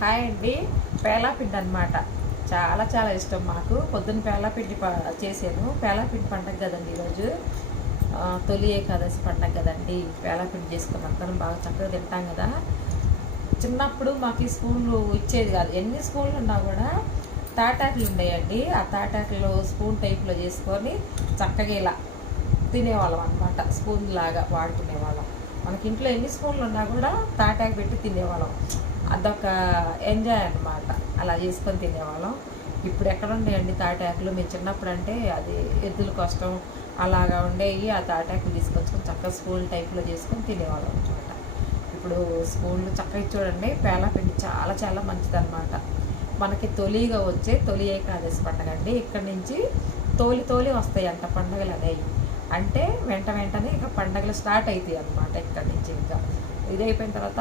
Hi అండి. పేలాపిండి అనమాట. చాలా చాలా ఇష్టం మాకు. పొద్దున్న పేలాపిండి చేసాను. పేలాపిండి పండగ కదండి ఈరోజు. తొలి ఏకాదశి పండగ కదండి. పేలాపిండి చేసుకుని అందరం బాగా చక్కగా తింటాం కదా. చిన్నప్పుడు మాకు ఈ స్పూన్లు ఇచ్చేది కాదు. ఎన్ని స్పూన్లు ఉన్నా కూడా తాటాకులు ఉండేయండి. ఆ తాటాకులు స్పూన్ టైప్లో చేసుకొని చక్కగా ఇలా తినేవాళ్ళం అనమాట. స్పూన్ లాగా వాడుకునేవాళ్ళం. మనకి ఇంట్లో ఎన్ని స్పూన్లు ఉన్నా కూడా తాటాకు పెట్టి తినేవాళ్ళం. అదొక ఎంజాయ్ అనమాట. అలా చేసుకొని తినేవాళ్ళం. ఇప్పుడు ఎక్కడ ఉండేయండి తాటాకులు. మేము చిన్నప్పుడు అంటే అది ఎద్దుల కష్టం అలాగా ఉండేవి. ఆ తాటాకులు తీసుకొచ్చుకొని చక్కగా స్పూన్ టైప్లో చేసుకొని తినేవాళ్ళం అనమాట. ఇప్పుడు స్పూన్లు చక్కగా చూడండి. పేలాపిండి చాలా చాలా మంచిదన్నమాట. మనకి తొలిగా వచ్చే తొలి ఏకాదశి పండుగ అండి. ఇక్కడి నుంచి తోలి వస్తాయి అంట పండుగలు అనేవి. అంటే వెంటనే ఇక పండుగలు స్టార్ట్ అవుతాయి అన్నమాట. ఇక్కడి నుంచి ఇంకా ఇది అయిపోయిన తర్వాత